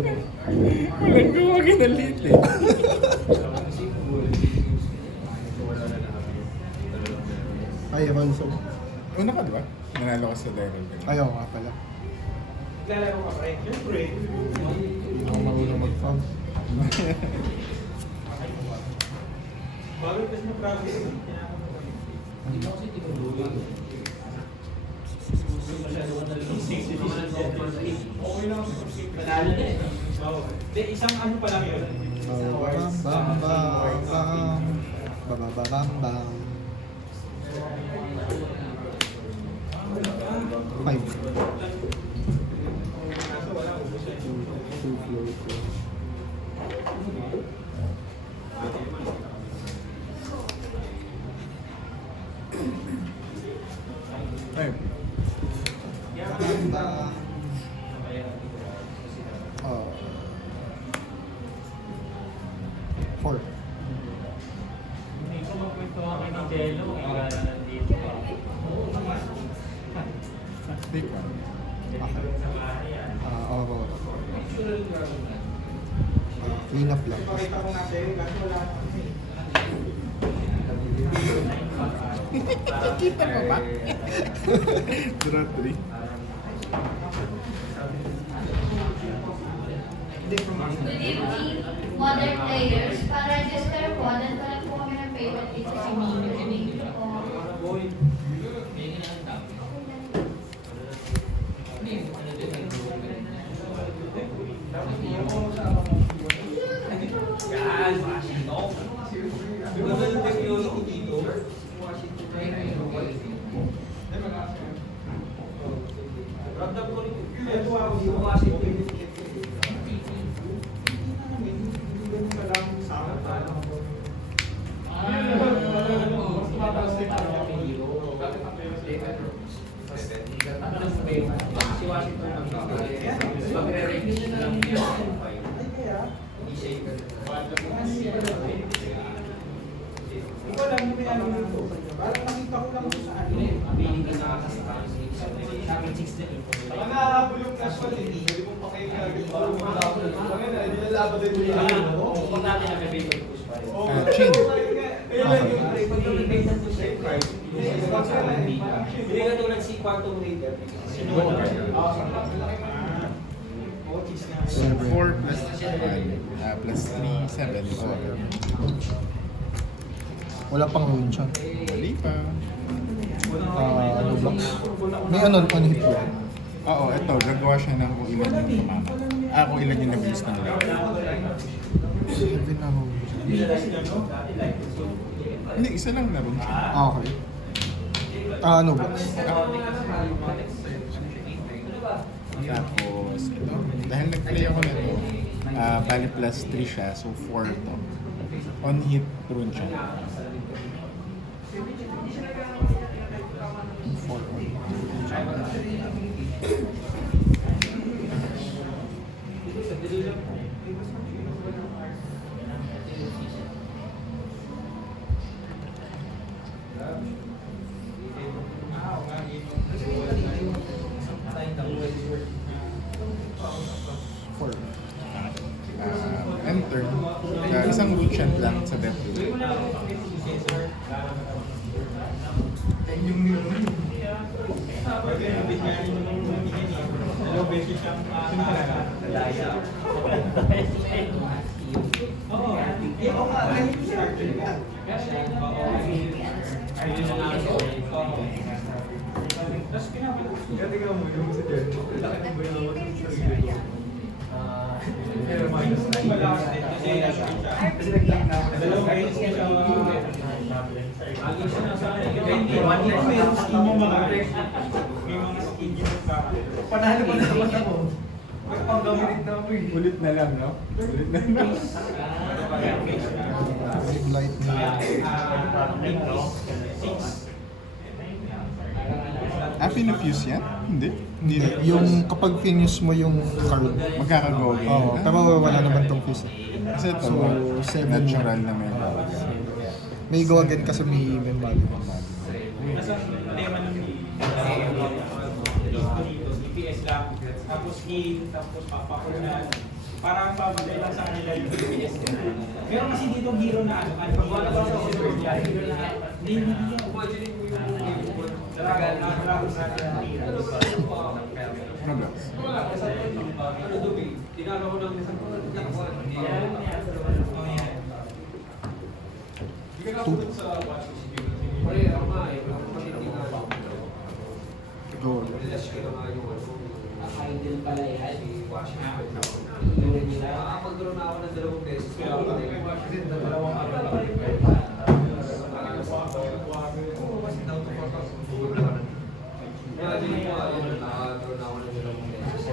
Walang gawa ginalit eh. Ay, Ronso. Una ka diba? Nanalo ka sa Devil Gun. Ayaw nga pala. Lalaro ka pa rin. Siyempre. Hindi ako marunong mag-farm. Bakit kasi mag-practice? Okay lang ako sa panalo na eh. Hindi, isang ano pa lang yun. Bam bam bam bam. Bam bam bam bam. 5. Kaso wala, ubos yan. 2 float. Ay, Bam bam. Oh. 4. Hindi ko magkwento kami ni Jello. Wala na nandito pa. di ka. Okay. Oo. Clean up lang. Pakita ko nga sa'yo, kaso wala na kasi. Kita mo ba? Draw 3. Good evening, modern players. Para register po, nagkaroon po kami ng payment dito si Mino. Thank you po. Ramdam ko rin. Ito ako, hindi ko kasi Si Washington ang magre-review na lang yung Hindi ko alam may ano dito. Parang nakita ko lang sa ano. Aminin ka nakakasakal. Sa akin 6 na info. Nakahabol yung casual eh. Pwede mong pakinggan. Parang mahabol. Hindi nalaban din mo yan. Kung natin na may paper push pa rin. Chin. Hindi ka tulad si Quantum Raider. Sino? So 4 plus 1 plus 3, 7. Wala pang rune siya. Mali pa. Ano box? May ano, on hit ba? Oo, ito. Gagawa siya ng kung ilan yung tumama. Kung ilan yung nabilis ng level. 7 na rune. Hindi, isa lang na rin siya. Okay. Ano box? Tapos, ito. Dahil nag-play ako nito, bali plus 3 siya, so 4 to. On hit, rune siya. 4. Enter. Isang Lucian lang sa depth. Panalo pa naman ako. May panggamitin na ako eh. Ulit na lang, no? Ulit na lang. Light na. Pinafuse yan? Hindi. Hindi na. Yung kapag finish mo yung card, Magkakagogi. oo, pero wala naman tong fuse. Kasi ito, So, 7 natural na may bago. May go again kasi may value. Nasa tema ng dito, DPS lang. Tapos heal, tapos papakulan. parang pabagay lang sa kanila yung PPS nila. Pero kasi dito hero na ano, pag wala ba sa hero na hindi yan. Talaga, nakakalakas sa kanila. Roblox. Ano dobi? Tinalo ko ng isang Hindi ka napunod sa watch Pare, ako nga eh. Go. Idol pala yan. Nakakapag-draw na ako ng 2 beses. Kaya ako dalawang araw. Kasi daw ito pa. Kaya din ko nakaka-draw na ako ng 2 beses.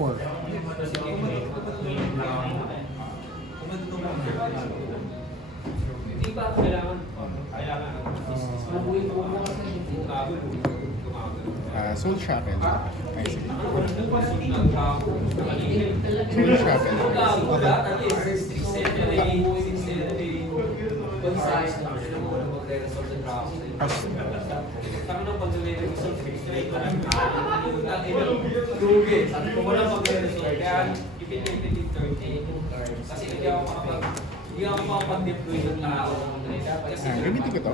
Four. Hindi ba kailangan? Mabuhay mo mo kasi Soul Shackle. Ay, sige. Soul Soul Shackle. Pas. Kami nang pag-resort sabi ko wala pag-resort kaya ipinilitin yung 30 kasi hindi ako makapag-deploy ng tao kasi Gamitin ko to.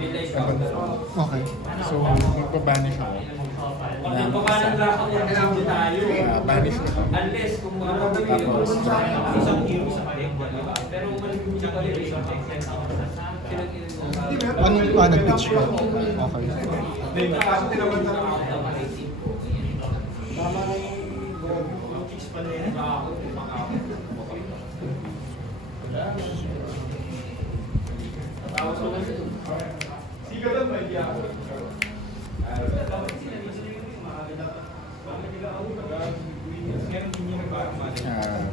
Okay. So, magpabanish ako. pagpapanan lang ako kailangan tayo Banish ko to. unless kung Tapos, Isang hero sa kanila, di ba? pero kung maligyan siya calibration Anong nag-pitch ka? Okay. kaso tinawan na ako Tama na yung chicks pala yan. Siga lang ba iya ako? Meron din yung nagbakamali.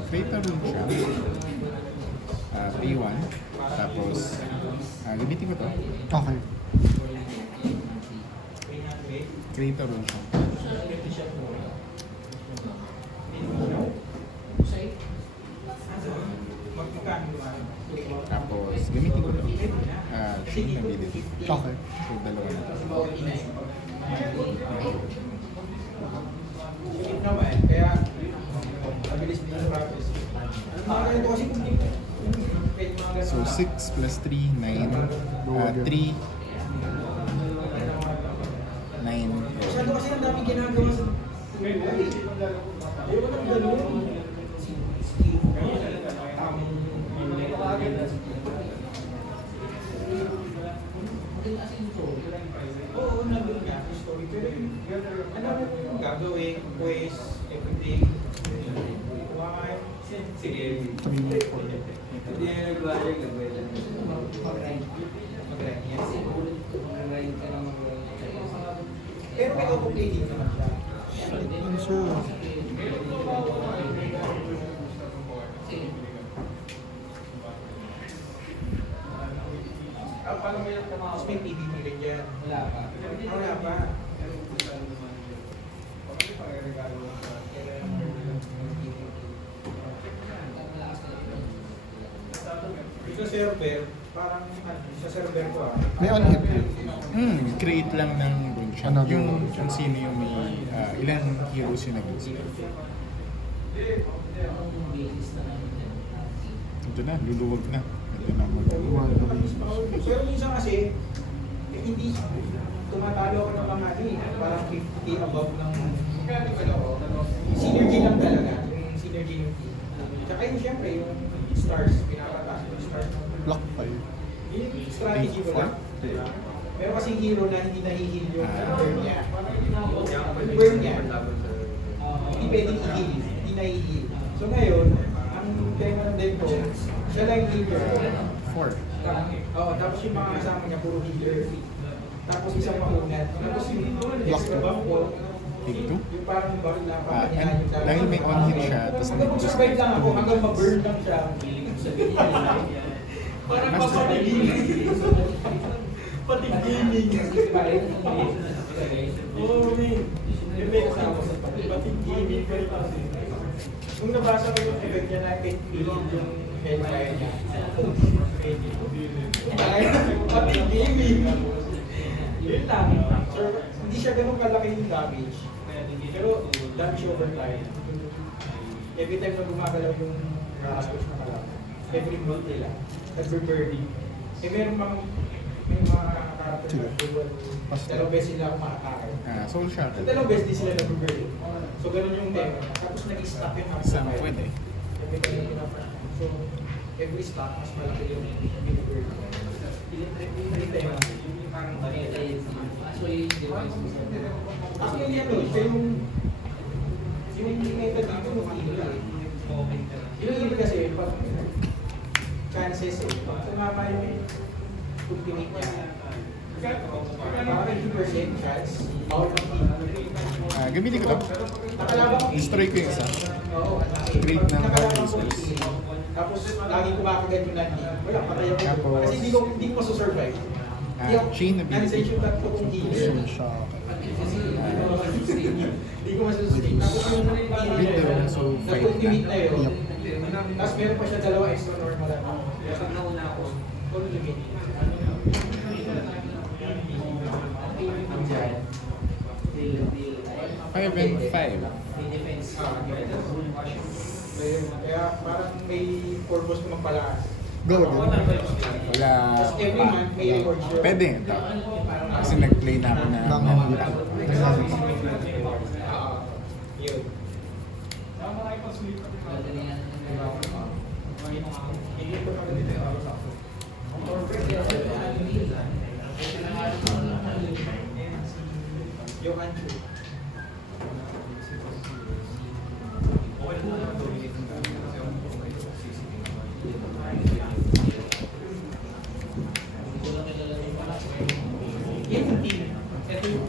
Fatal Rune siya. P1. Tapos, gamitin ko to. Okay. Creator Rune siya. Magkano naman? Tapos, gamitin ko to. Shield ability. Okay. So, dalawa na to. Sikip naman, kaya mabilis din yung practice. Mga ganito kasi kung So, 6 plus 3, 9. 3. 9. masyado kasi ang daming ginagawa sa buhay. Ayaw nang gano'n. Oo, nandun nga yung story. Pero ano yung gagawin, quiz, everything. Why? sige 3, 4. hindi na nag-vlog Pero may auto-play naman siya. Ano sir? Tapos may TV mo rin dyan. Wala pa. Wala pa. Sa server, parang sa server ko May on-hit. Create lang ng rune siya. Ano, Yung kung sino yung may ilang heroes yung nag-use. Ito na, luluwag na. Ito na Pero minsan kasi, hindi tumatalo ako ng mga parang 50 above ng synergy lang talaga. Yung synergy ng team. Tsaka yung siyempre, yung stars, pinapataas yung stars. Block 5. Yung strategy ko lang. Pero kasi hero na hindi nahihil yung burn niya. Yung burn niya, hindi pwedeng i-heal. Hindi nahihil. So ngayon, ang tema ng deck ko, siya lang healer. 4. Oo, tapos yung mga kasama niya, puro healer. Tapos isang maunat. Tapos yung extra buff ko, Take 2. yung parang buff na And dahil may on-hit siya, tapos nag-survive lang ako hanggang ma-burn lang siya. Parang papatigilin. Patigilin. Oo, man. Effect ako sa patigilin. Kung nabasa ko yung effect niya na 8 billion yung Hellfire niya. Pati gaming. Yun lang. So, hindi siya ganun kalaki yung damage. Pero damage over time. Every time na gumagalaw yung Rastos na kalaban, every month nila, nag-burning. Eh meron may mga character na dual. Dalawang beses sila ako makakakay. Soul Shock. So, dalawang beses din sila nag-burning. So, ganun yung tema. Tapos nag-stop yung Saan pwede? Every time yung pinapran. So, every stop, mas malaki yung burning. Every time. Actually, ano, siya yung meta dito, yung iba kasi, pag chances pag tumama yung ultimate niya, parang 50% chance, out of Gamitin ko to. Destroy ko yung isa. Oo, Great na nakalabang ko spells. tapos, lagi kumakagat yung nandi. Wala, patay ako. Tapos, Kasi hindi ko masusurvive. chain ability. Nansay yung tatlo kong healer. Soul Shock. Hindi ko masusustain. Tapos yung Winter, so fight nag-ultimate na yun. Yup. Tapos meron pa siya dalawa extra normal. Pag nauna ako, ultimate. 5 and 5. Kaya parang may purpose ko magpalakas. Go, go. Wala Tapos every pa. month may reward siya. Pwede. Kasi nag-play na ako na Nanda. Yun. Yung ancho. Ito yung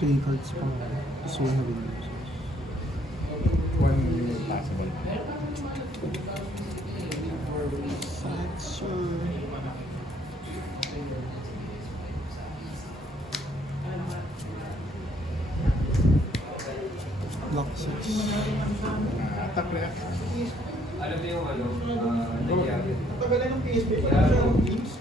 Three cards pa. Soul na rin. One possible. Satcher. Block 6. Attack reaction. Alam mo yung ano? Tagalan ng PSP pa lang siya ng games.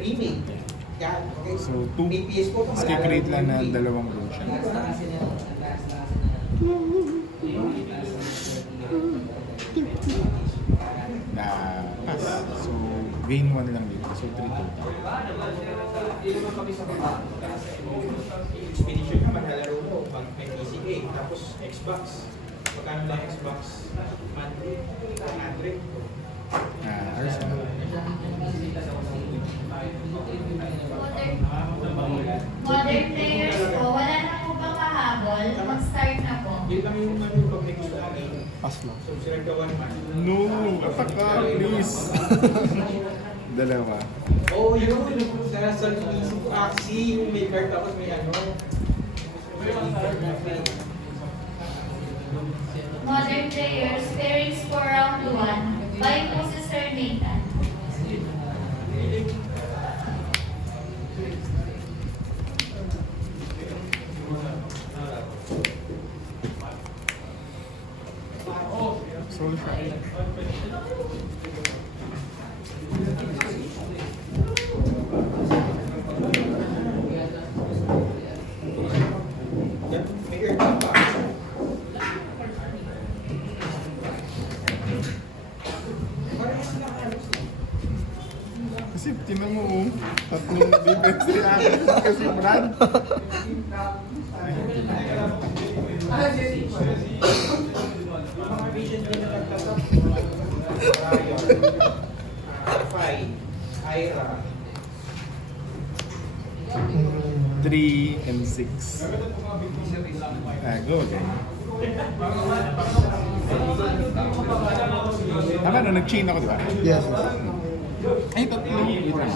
Remake. Yan, okay. So, 2. May PS4 pa Skip rate lang na 2 version. Na pass. So, gain 1 lang dito. So, 3 total. Expedition ka, maglalaro mo pag may PCA. Tapos Xbox. Magkano lang Xbox? Monthly? 100. Arsenal. Modern players po, wala na po bang kahabol? Mag-start na po. Yun lang yung ano pag may gusto kami. Pass lang. So, select ka 1 month. No! Attack ka, please! Dalawa. Oo, yun. Nasa isip ko, Axie, yung may card tapos may ano. Modern players, pairings for round 1. By po si Sir Nathan. Soul Shock. Kasi tinan mo, oh, tatlong defense reaction kasi Brad. Mga vision din na nagtatap. Fine. Ira. 3 and 6. Go again. Tama na, nag-chain ako, di ba? Yes. Ay, tatlo. Wait lang.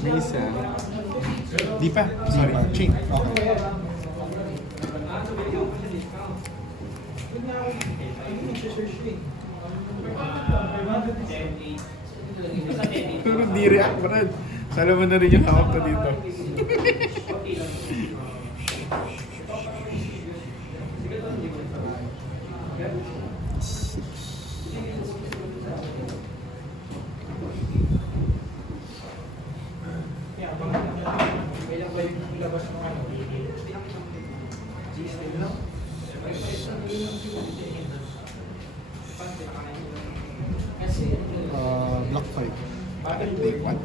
May isa. Di pa. Sorry, chain. Okay. Yun nga ako. Hindi nag-search yun. Pero di react, Brad. Sala mo na rin yung hawak ko dito. Kailan ba yung ilabas ng ano? System lang. Block 5. Take one.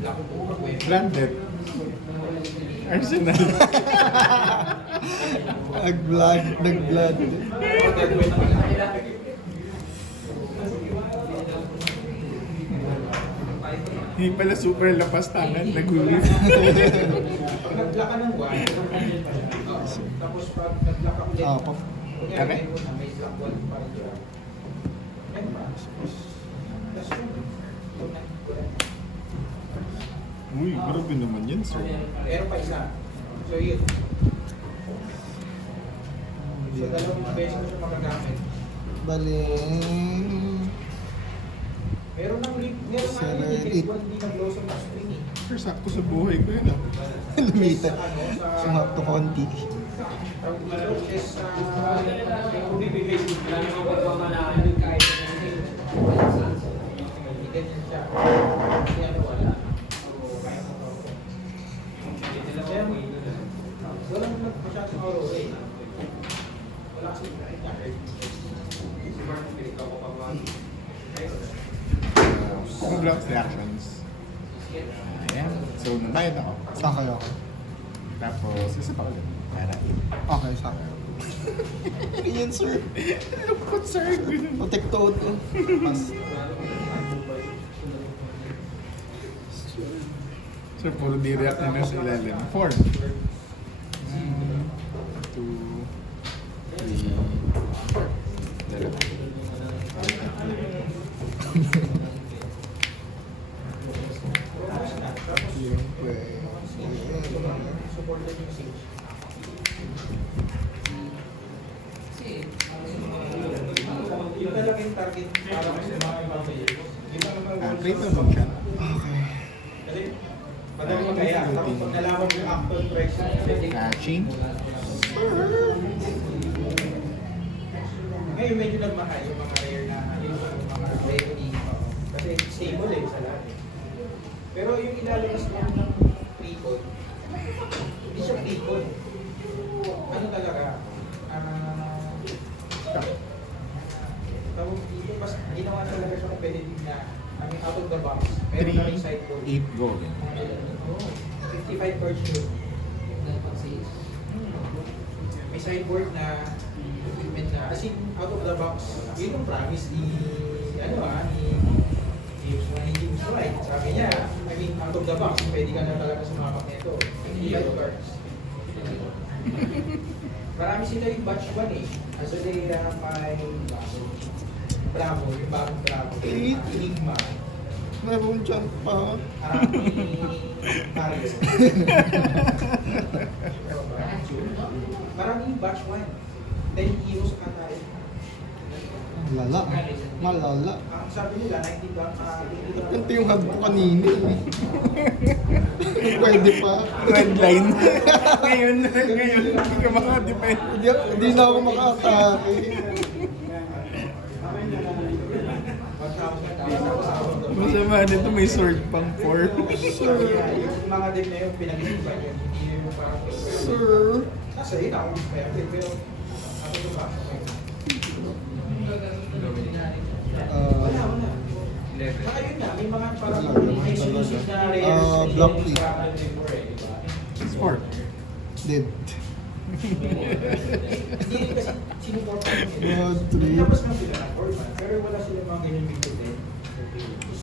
Lako po. Branded. Arsenal. Nag-blood. Hindi pala super lapas tangan. Nagulit. Pag nag-block ka ng 1, tapos pag nag-block ka ulit, Apo. Okay. may block 1 pa rin dyan. Yan ba? That's true. Uy, grabe naman yan, sir. Meron pa isa. So yun. So dalawang beses mo siya magagamit. Bali. Meron nang meron nang Seven, hindi eight. hindi nag-blossom ng spring eh. Sir, sakto sa buhay ko yun, ah. Lumitan. Sa to konti. Tawag dito is Kung bibigay ko, lalo ko pagmamalakan yung kahit hindi ganyan siya. Kasi ano wala. Kaya walang masyadong aurora eh. Wala kasi Kung blocks reactions. Ayan. So, nabayad ako. Okay, okay. Tapos, isa pa ulit. Para. Okay, sa akin. Yan, sir. Lupot, sir. Ganun. Protect to. Pass. Sir, puro di-react na nasa ilalim. 4. 2, 3, 4. Dalawa. supported yung sage. Yun talaga yung target para mas mga ibang players. Trade na lang siya. Kasi, madali kaya, tapos pag nalaman mo yung actual price Chain. ngayon medyo nagmahal yung mga rare na yung mga revenue. Kasi stable eh sa lahat. Pero yung ilalabas mo ng pre-code, hindi siya pre-code. Ano talaga? Tawag dito, mas ginawa talaga siya competitive na out of the box. Meron na rin 3, sideboard. 8 gold. 55 per shoot. May sideboard na equipment na, as in, out of the box. Yun yung promise ni, ni James White. Sabi niya, I mean, out of the box, pwede ka na talaga sumapak nito. 55 cards. Marami sila yung batch 1 eh. Azulera, Bravo, yung bagong Bravo. Enigma. Meron dyan pa. Mario. Marami yung batch 1. 10 heroes ka tayo. Lala. Malala. Ang sabi nila, 90 ba? Ganito yung hug ko kanina eh. Pwede pa. Red line. ngayon, hindi ka makadepend. Hindi na ako makatake. Masama nito, may sword pang 4. Yung mga deck na yun, pinag-isipan yun. Hindi yun parang... Sir. Nasa yun ako, pero ako ito ba? Saka yun nga, may mga parang Talaga, exclusive na talaga. rares. Block plate. Score. Dead. Hindi rin kasi sinuporta mo. One, three. Tapos nga sila na 4 months, pero wala sila mga ganyan big